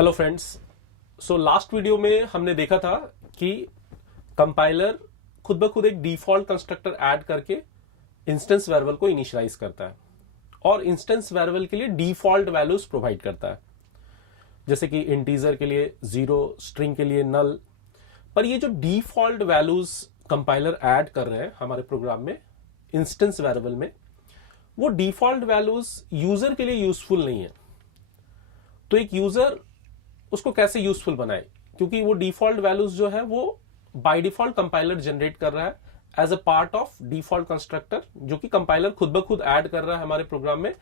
Hello friends. So last video में हमने देखा था कि कंपाइलर खुद ब खुद एक डिफॉल्ट कंस्ट्रक्टर ऐड करके इंस्टेंस वेरिएबल को इनिशियलाइज करता है और इंस्टेंस वेरिएबल के लिए डिफॉल्ट वैल्यूज प्रोवाइड करता है, जैसे कि इंटीजर के लिए 0, स्ट्रिंग के लिए नल। पर ये जो डिफॉल्ट वैल्यूज कंपाइलर ऐड कर रहे हैं हमारे प्रोग्राम में इंस्टेंस वेरिएबल में, वो डिफॉल्ट वैल्यूज यूजर के लिए यूजफुल नहीं है। तो एक यूजर उसको कैसे यूजफुल बनाए, क्योंकि वो डिफॉल्ट वैल्यूज जो है वो बाय डिफॉल्ट कंपाइलर जनरेट कर रहा है as a part of default constructor, जो कि कंपाइलर खुद ब खुद ऐड कर रहा है हमारे प्रोग्राम में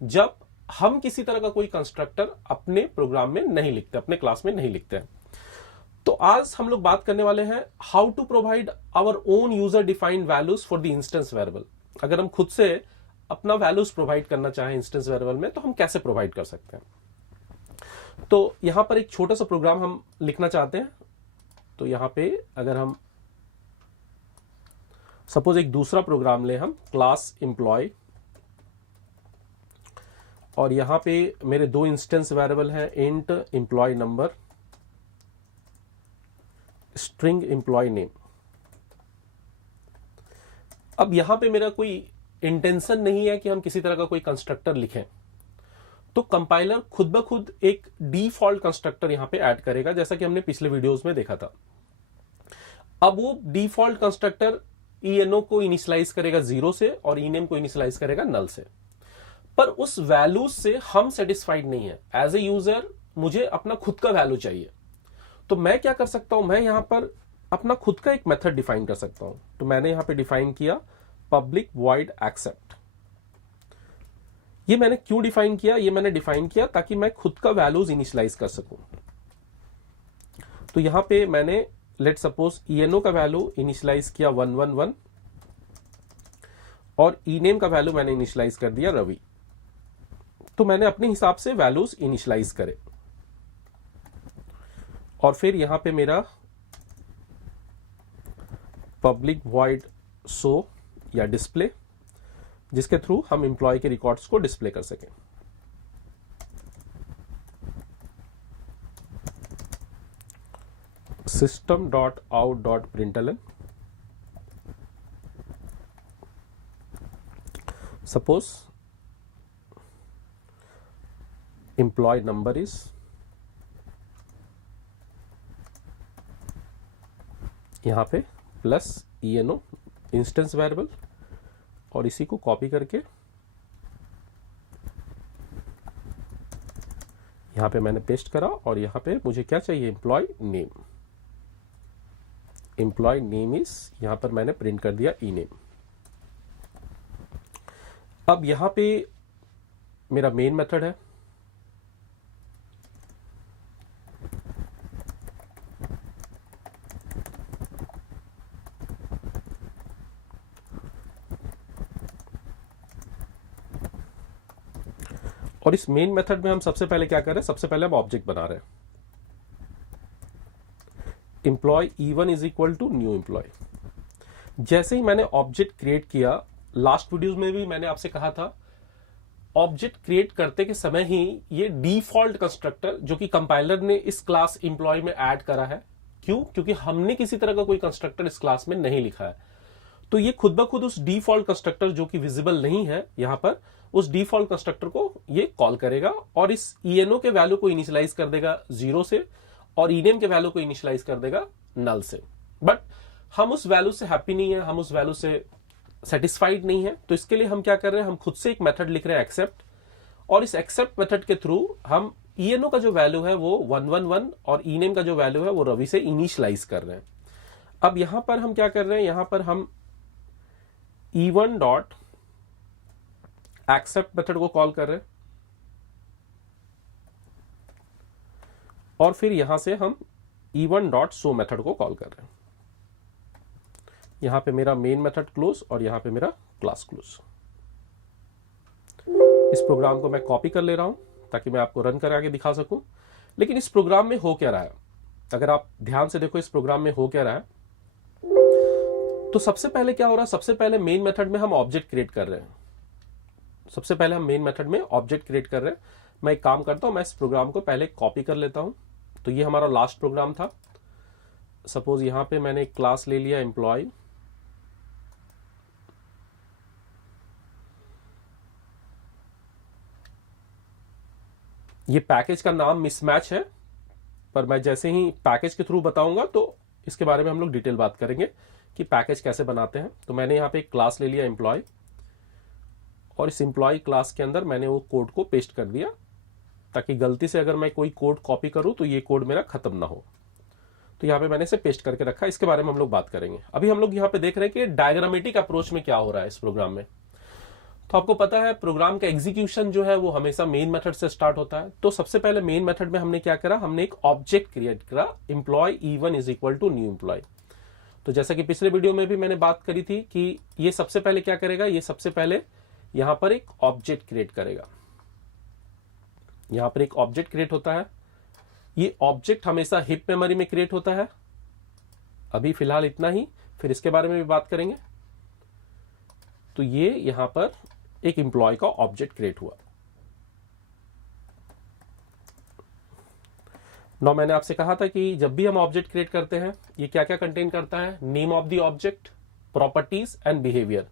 जब हम किसी तरह का कोई कंस्ट्रक्टर अपने प्रोग्राम में नहीं लिखते, अपने क्लास में नहीं लिखते हैं। तो आज हम लोग बात करने वाले हैं how to provide our own user defined values for the instance variable. अगर हम खुद से अपना वैल्यूज प्रोवाइड करना चाहें इंस्टेंस वेरिएबल में तो हम कैसे प्रोवाइड कर सकते हैं। तो यहां पर एक छोटा सा प्रोग्राम हम लिखना चाहते हैं। तो यहां पे अगर हम सपोज एक दूसरा प्रोग्राम ले, हम क्लास एम्प्लॉय, और यहां पे मेरे दो इंस्टेंस वेरिएबल हैं, int employee number, string employee name. अब यहां पे मेरा कोई इंटेंशन नहीं है कि हम किसी तरह का कोई कंस्ट्रक्टर लिखें, तो कंपाइलर खुद ब खुद एक डिफॉल्ट कंस्ट्रक्टर यहां पे ऐड करेगा, जैसा कि हमने पिछले वीडियोस में देखा था। अब वो डिफॉल्ट कंस्ट्रक्टर ईएनओ को इनिशियलाइज करेगा 0 से और ईनेम को इनिशियलाइज करेगा नल से। पर उस वैल्यूज से हम सेटिस्फाइड नहीं है। एज ए यूजर मुझे अपना खुद का वैल्यू चाहिए। तो मैं क्या कर सकता हूं, मैं यहां पर अपना खुद का एक मेथड डिफाइन कर सकता हूं। तो मैंने यहां पे डिफाइन किया पब्लिक वॉइड एक्सेप्ट। ये मैंने क्यों डिफाइन किया, ये मैंने डिफाइन किया ताकि मैं खुद का वैल्यूज इनिशियलाइज कर सकूं। तो यहां पे मैंने लेट सपोज ईएनओ का वैल्यू इनिशियलाइज किया 111 और ईनेम का वैल्यू मैंने इनिशियलाइज कर दिया रवि। तो मैंने अपने हिसाब से वैल्यूज इनिशियलाइज करे और फिर यहां पे मेरा पब्लिक वॉइड शो या डिस्प्ले, जिसके थ्रू हम एम्प्लॉय के रिकॉर्ड्स को डिस्प्ले कर सकें। system.out.println, suppose employee number is यहां पे प्लस ईएनओ इंस्टेंस वेरिएबल, और इसी को कॉपी करके यहां पे मैंने पेस्ट करा और यहां पे मुझे क्या चाहिए, employee name. Employee name is, यहां पर मैंने प्रिंट कर दिया ई नेम। अब यहां पे मेरा मेन मेथड है। और इस मेन मेथड में हम सबसे पहले क्या कर रहे हैं, सबसे पहले हम ऑब्जेक्ट बना रहे हैं। Employee E1 is equal to new employee. जैसे ही मैंने ऑब्जेक्ट क्रिएट किया, लास्ट वीडियोस में भी मैंने आपसे कहा था, ऑब्जेक्ट क्रिएट करते के समय ही ये डिफॉल्ट कंस्ट्रक्टर जो कि कंपाइलर ने इस क्लास एम्प्लॉय में ऐड करा है, क्यों, क्योंकि हमने किसी तरह का कोई कंस्ट्रक्टर इस क्लास में नहीं लिखा है। तो ये खुद ब खुद उस डिफॉल्ट कंस्ट्रक्टर जो कि विजिबल नहीं है यहां पर, उस डिफॉल्ट कंस्ट्रक्टर को ये कॉल करेगा और इस ईएनओ के वैल्यू को इनिशियलाइज कर देगा 0 से और ईनेम के वैल्यू को इनिशियलाइज कर देगा नल से। बट हम उस वैल्यू से हैप्पी नहीं है, हम उस वैल्यू से सेटिस्फाइड नहीं है। तो इसके लिए हम क्या कर रहे हैं, हम खुद से एक मेथड लिख रहे हैं एक्सेप्ट, और इस एक्सेप्ट मेथड के थ्रू हम ईएनओ का जो वैल्यू है वो 111 और ईनेम का जो वैल्यू है वो रवि से इनिशियलाइज कर रहे हैं। अब यहां पर हम क्या कर रहे हैं, यहां पर हम E1 डॉट एक्सेप्ट मेथड को कॉल कर रहे हैं और फिर यहां से हम E1 डॉट शो मेथड को कॉल कर रहे हैं। यहां पे मेरा मेन मेथड क्लोज और यहां पे मेरा क्लास क्लोज। इस प्रोग्राम को मैं कॉपी कर ले रहा हूं ताकि मैं आपको रन करा के दिखा सकूं। लेकिन इस प्रोग्राम में हो क्या रहा है, अगर आप ध्यान से देखो इस प्रोग्राम में हो क्या रहा है, तो सबसे पहले क्या हो रहा है, सबसे पहले मेन मेथड में हम ऑब्जेक्ट क्रिएट कर रहे हैं। सबसे पहले हम मेन मेथड में ऑब्जेक्ट क्रिएट कर रहे हैं। मैं एक काम करता हूं, मैं इस प्रोग्राम को पहले कॉपी कर लेता हूं। तो ये हमारा लास्ट प्रोग्राम था। सपोज यहां पे मैंने एक क्लास ले लिया एम्प्लॉय, ये पैकेज का नाम मिसमैच है, पर मैं जैसे ही पैकेज के थ्रू बताऊंगा तो इसके बारे में हम लोग डिटेल बात करेंगे कि पैकेज कैसे बनाते हैं। तो मैंने यहाँ पे एक क्लास ले लिया एम्प्लॉय, और इस एम्प्लॉय क्लास के अंदर मैंने वो कोड को पेस्ट कर दिया, ताकि गलती से अगर मैं कोई कोड कॉपी करूं तो ये कोड मेरा खत्म ना हो। तो यहाँ पे मैंने इसे पेस्ट करके रखा, इसके बारे में हम लोग बात करेंगे। अभी हम लोग यहाँ पे देख रहे हैं कि डायग्रामेटिक अप्रोच में क्या हो रहा है इस प्रोग्राम में। तो आपको पता है प्रोग्राम का एग्जीक्यूशन जो है वो हमेशा मेन मेथड से स्टार्ट होता है। तो सबसे पहले मेन मेथड में हमने क्या करा, हमने एक ऑब्जेक्ट क्रिएट करा, employee E1 is equal to new employee. तो जैसा कि पिछले वीडियो में भी मैंने बात करी थी कि ये सबसे पहले क्या करेगा, ये सबसे पहले यहां पर एक ऑब्जेक्ट क्रिएट करेगा। यहां पर एक ऑब्जेक्ट क्रिएट होता है, ये ऑब्जेक्ट हमेशा हिप मेमोरी में क्रिएट होता है। अभी फिलहाल इतना ही, फिर इसके बारे में भी बात करेंगे। तो ये यहां पर एक एम्प्लॉय का ऑब्जेक्ट क्रिएट हुआ। नौ मैंने आपसे कहा था कि जब भी हम ऑब्जेक्ट क्रिएट करते हैं ये क्या क्या कंटेन करता है, name of the object, properties and behaviour.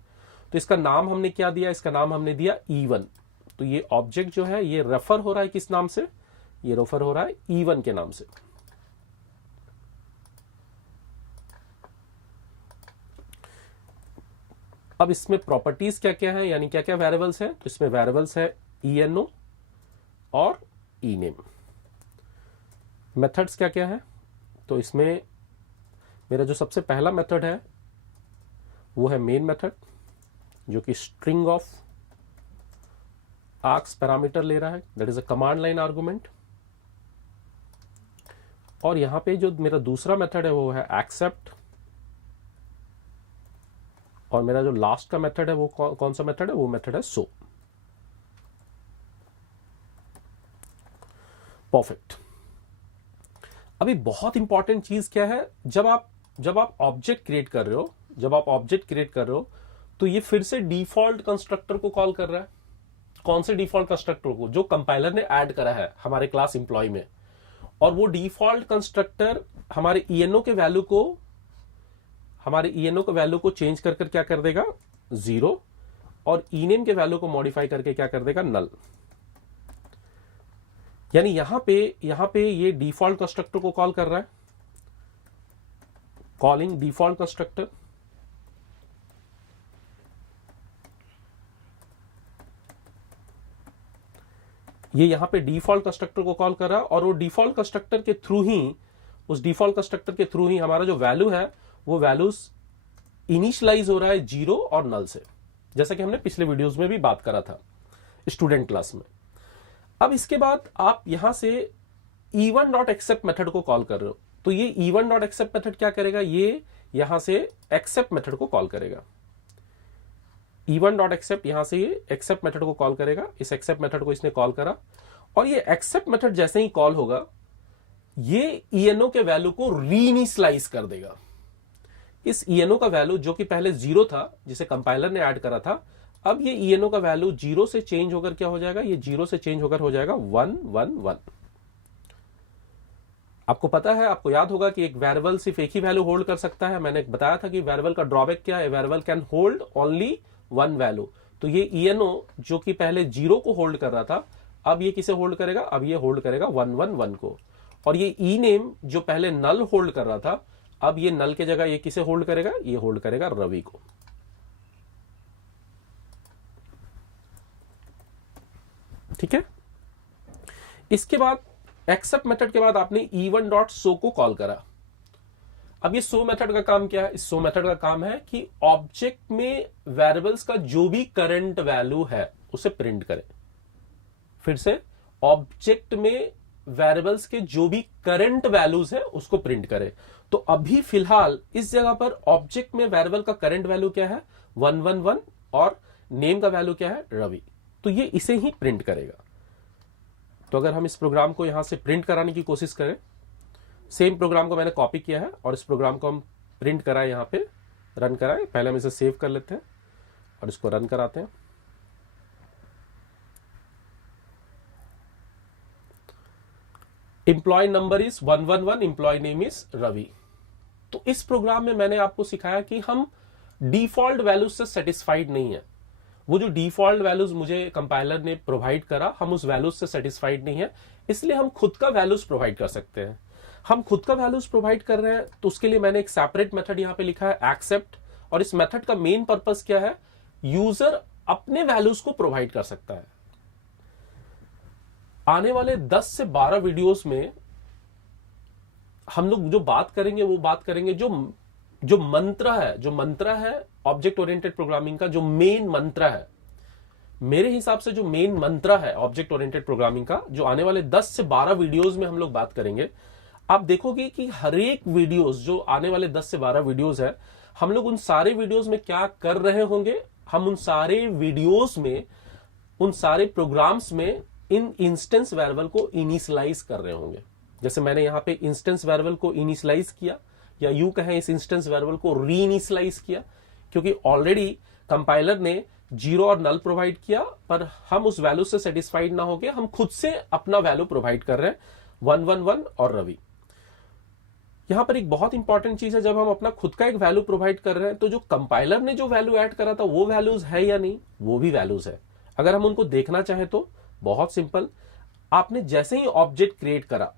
तो इसका नाम हमने क्या दिया, इसका नाम हमने दिया E1। तो ये ऑब्जेक्ट जो है ये रेफर हो रहा है किस नाम से, ये रेफर हो रहा है E1 के नाम से। अब इसमें प्रॉपर्टीज क्या क्या है, यानी क्या क्या वेरिएबल्स हैं। तो इसमें वेरिएबल्स है ENO और ENAME। मेथड्स क्या क्या है, तो इसमें मेरा जो सबसे पहला मेथड है वो है मेन मेथड, जो कि स्ट्रिंग ऑफ आर्क्स पैरामीटर ले रहा है, that is a command line argument. और यहां पे जो मेरा दूसरा मेथड है वो है एक्सेप्ट, और मेरा जो लास्ट का मेथड है वो कौन सा मेथड है, वो मेथड है सो। परफेक्ट। अभी बहुत इंपॉर्टेंट चीज क्या है, जब आप ऑब्जेक्ट क्रिएट कर रहे हो, तो ये फिर से डिफॉल्ट कंस्ट्रक्टर को कॉल कर रहा है। कौन से डिफॉल्ट कंस्ट्रक्टर को, जो कंपाइलर ने ऐड करा है हमारे क्लास एम्प्लॉय में। और वो डिफॉल्ट कंस्ट्रक्टर हमारे ENO के वैल्यू को चेंज कर क्या कर देगा, 0, और ENAME के वैल्यू को मॉडिफाई करके क्या कर देगा, नल। यानी यहां पे ये डिफॉल्ट कंस्ट्रक्टर को कॉल कर रहा है, कॉलिंग डिफॉल्ट कंस्ट्रक्टर। ये यहां पे डिफॉल्ट कंस्ट्रक्टर को कॉल कर रहा है, और वो डिफॉल्ट कंस्ट्रक्टर के थ्रू ही हमारा जो वैल्यू है वो वैल्यूज इनिशियलाइज हो रहा है 0 और नल से, जैसा कि हमने पिछले वीडियोस में भी बात करा था स्टूडेंट क्लास में। अब इसके बाद आप यहां से E1.accept मेथड को कॉल कर रहे हो। तो ये E1.accept मेथड क्या करेगा, ये यहां से accept मेथड को कॉल करेगा। E1.accept यहां से ये accept मेथड को कॉल करेगा। इस accept मेथड को इसने कॉल करा, और ये accept मेथड जैसे ही कॉल होगा ये ENO के वैल्यू को रीइनिशियलाइज कर देगा। इस ENO का वैल्यू जो कि पहले 0 था, जिसे कंपाइलर ने ऐड करा था, अब ये ENO का वैल्यू 0 से चेंज होकर क्या हो जाएगा, ये 0 से चेंज होकर हो जाएगा 1 1 1। आपको पता है, आपको याद होगा कि एक वेरिएबल सिर्फ एक ही वैल्यू होल्ड कर सकता है। मैंने बताया था कि वेरिएबल का ड्रॉबैक क्या है, variable can hold only 1 value. तो ये ENO जो कि पहले 0 को होल्ड कर रहा था, अब ये किसे होल्ड करेगा, अब ये होल्ड करेगा 1 1 1 को। और ये ENAME जो पहले नल होल्ड कर रहा था, अब ये नल के जगह ये किसे होल्ड करेगा, ये होल्ड करेगा रवि को। ठीक है। इसके बाद एक्सेप्ट मेथड के बाद आपने E1.show को कॉल करा। अब ये शो मेथड का काम क्या है, इस शो मेथड का काम है कि ऑब्जेक्ट में वेरिएबल्स का जो भी करंट वैल्यू है उसे प्रिंट करे। फिर से, ऑब्जेक्ट में वेरिएबल्स के जो भी करंट वैल्यूज है उसको प्रिंट करे। तो अभी फिलहाल इस जगह पर ऑब्जेक्ट में वेरिएबल का करंट वैल्यू क्या है, 1 1 1, और नेम का वैल्यू क्या है, रवि। तो ये इसे ही प्रिंट करेगा। तो अगर हम इस प्रोग्राम को यहां से प्रिंट कराने की कोशिश करें, सेम प्रोग्राम को मैंने कॉपी किया है और इस प्रोग्राम को हम प्रिंट कराए, यहां पे रन कराए। पहले हम इसे सेव कर लेते हैं और इसको रन कराते हैं। Employee number is 111, employee name is Ravi. तो इस प्रोग्राम में मैंने आपको सिखाया कि हम डिफॉल्ट वैल्यूज से सेटिस्फाइड नहीं है। वो जो डिफॉल्ट वैल्यूज मुझे कंपाइलर ने प्रोवाइड करा, हम उस वैल्यूज से सेटिस्फाइड नहीं है, इसलिए हम खुद का वैल्यूज प्रोवाइड कर सकते हैं। हम खुद का वैल्यूज प्रोवाइड कर रहे हैं, तो उसके लिए मैंने एक सेपरेट मेथड यहां पे लिखा है एक्सेप्ट, और इस मेथड का मेन पर्पस क्या है, यूजर अपने वैल्यूज को प्रोवाइड कर सकता है। आने वाले 10 से 12 वीडियोस में हम लोग जो बात करेंगे वो बात करेंगे जो मंत्र है ऑब्जेक्ट ओरिएंटेड प्रोग्रामिंग का, जो मेन मंत्र है, मेरे हिसाब से जो मेन मंत्र है ऑब्जेक्ट ओरिएंटेड प्रोग्रामिंग का, जो आने वाले 10 से 12 वीडियोस में हम लोग बात करेंगे। आप देखोगे कि हर एक वीडियोस, जो आने वाले 10 से 12 वीडियोस है, हम लोग उन सारे वीडियोस में क्या कर रहे होंगे, हम उन सारे वीडियोस में, उन सारे प्रोग्राम्स में इन इंस्टेंस वेरिएबल को इनिशियलाइज कर रहे होंगे। जैसे मैंने यहां पे इंस्टेंस वेरिएबल को इनिशियलाइज किया, या यूं कहें इस इंस्टेंस वेरिएबल को री इनिशियलाइज किया, क्योंकि ऑलरेडी कंपाइलर ने 0 और नल प्रोवाइड किया, पर हम उस वैल्यू से सेटिस्फाइड ना होके हम खुद से अपना वैल्यू प्रोवाइड कर रहे हैं, 111 और रवि। यहां पर एक बहुत इंपॉर्टेंट चीज है, जब हम अपना खुद का एक वैल्यू प्रोवाइड कर रहे हैं, तो जो कंपाइलर ने जो वैल्यू ऐड करा था वो वैल्यूज है या नहीं, वो भी वैल्यूज है। अगर हम उनको देखना चाहें तो बहुत सिंपल, आपने जैसे ही ऑब्जेक्ट क्रिएट करा,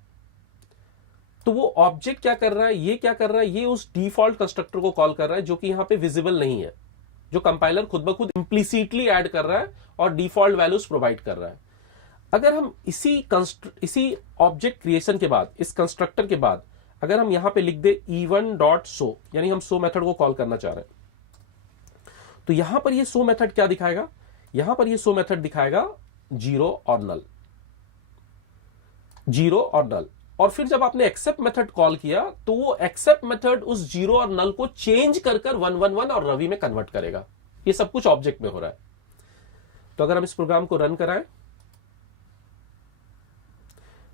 तो वो ऑब्जेक्ट क्या कर रहा है, ये क्या कर रहा है, ये उस डिफॉल्ट कंस्ट्रक्टर को कॉल कर रहा है, जो कि यहां पे विजिबल नहीं है, जो कंपाइलर खुद ब खुद इंप्लिसिटली ऐड कर रहा है और डिफॉल्ट वैल्यूज प्रोवाइड कर रहा है। अगर हम इसी ऑब्जेक्ट क्रिएशन के बाद, इस कंस्ट्रक्टर के बाद, अगर हम यहां पे लिख दे even.show, यानी हम शो मेथड को कॉल करना चाह रहे हैं, तो यहां पर ये शो मेथड क्या दिखाएगा, यहां पर ये शो मेथड दिखाएगा 0 और नल, 0 और नल। और फिर जब आपने एक्सेप्ट मेथड कॉल किया, तो वो एक्सेप्ट मेथड उस 0 और नल को चेंज कर 111 और रवि में कन्वर्ट करेगा। ये सब कुछ ऑब्जेक्ट में हो रहा है। तो अगर हम इस प्रोग्राम को रन कराएं,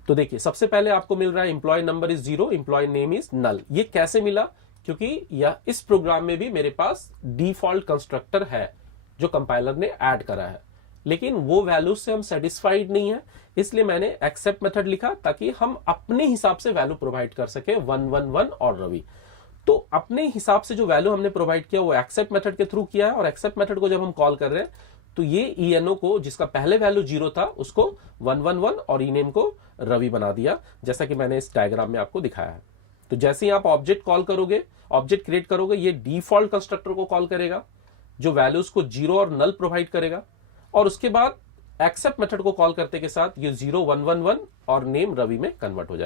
तो देखिए सबसे पहले आपको मिल रहा है employee number is 0, employee name is null. ये कैसे मिला, क्योंकि यह इस प्रोग्राम में भी मेरे पास डिफॉल्ट कंस्ट्रक्टर है जो कंपाइलर ने ऐड करा है, लेकिन वो वैल्यूज से हम सेटिस्फाइड नहीं है, इसलिए मैंने एक्सेप्ट मेथड लिखा ताकि हम अपने हिसाब से वैल्यू प्रोवाइड कर सके 111 और रवि। तो अपने हिसाब से जो वैल्यू हमने प्रोवाइड किया वो एक्सेप्ट मेथड के थ्रू किया है, और एक्सेप्ट मेथड को जब हम कॉल कर रहे हैं, तो ये ईएनओ को, जिसका पहले वैल्यू 0 था, उसको 111 और ईनेम को रवि बना दिया, जैसा कि मैंने इस डायग्राम में आपको दिखाया है। तो जैसे ही आप ऑब्जेक्ट कॉल करोगे, ऑब्जेक्ट क्रिएट करोगे, ये डिफॉल्ट कंस्ट्रक्टर को कॉल करेगा जो वैल्यूज को 0 और नल प्रोवाइड करेगा, और उसके बाद एक्सेप्ट मेथड को कॉल करते के साथ ये 0 111 और नेम रवि में कन्वर्ट हो जाएगा।